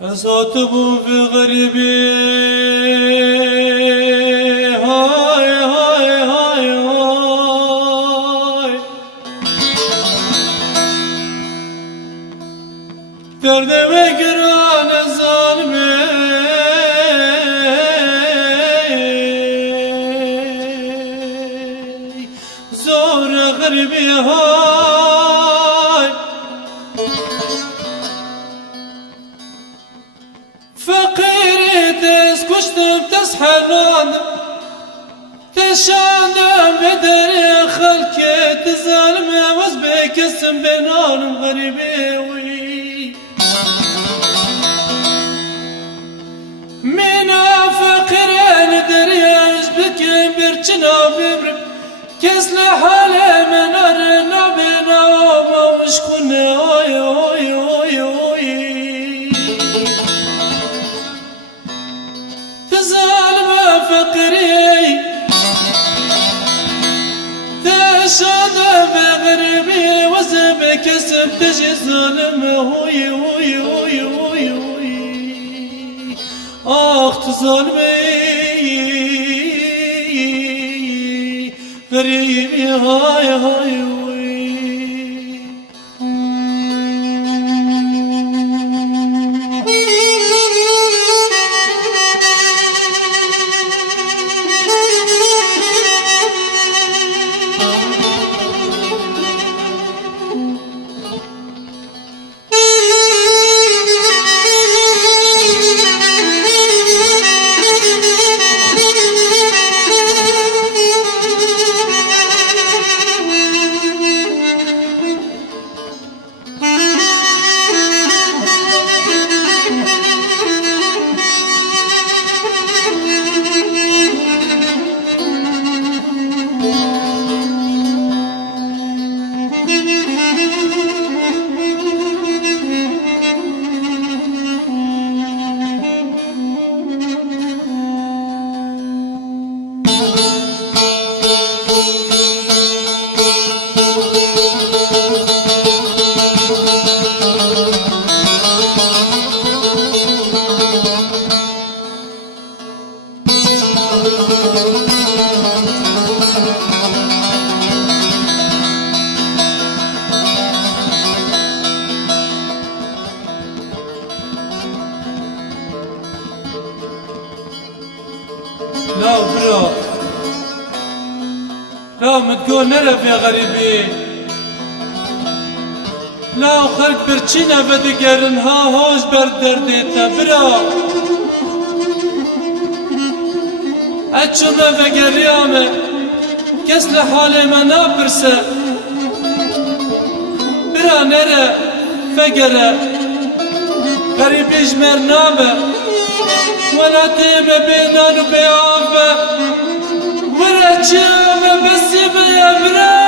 أصوتهم في غريبي هاي هاي هاي هاي درد مقران الظالمي زور غريبي هاي فقيري تسكشتم تسحنان تشاندم بدري خلكي تزالم وزبك اسم بنان غريبي وي منا فقيرين درياش بكي برچنا ببرم كس لحالي من أرنا بنا وما وشكون هاي هاي هاي هاي تزالم فقري تشاد بغربي وزبك اسم تجي ظالم هوي هوي هوي هوي هوي آخ تظالمي غريبي هاي هاي هوي لا برا لا متقول نرف يا غريبي لا خلق برچينا بدقرن ها هوش بردرديتا برا اچونا فقريامه كس لحالي ما نابرسه برا نرى فقره غريبي جمر نامه ولا تيب بينان وبيعافه ولا تشامه بس يا برا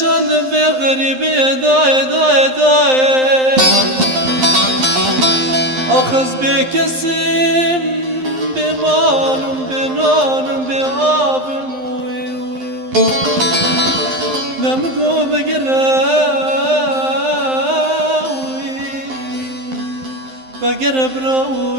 شاندم به غریبه دای دای دای آخز به کسیم به مالم به نانم به آبم نمگو بگره براوی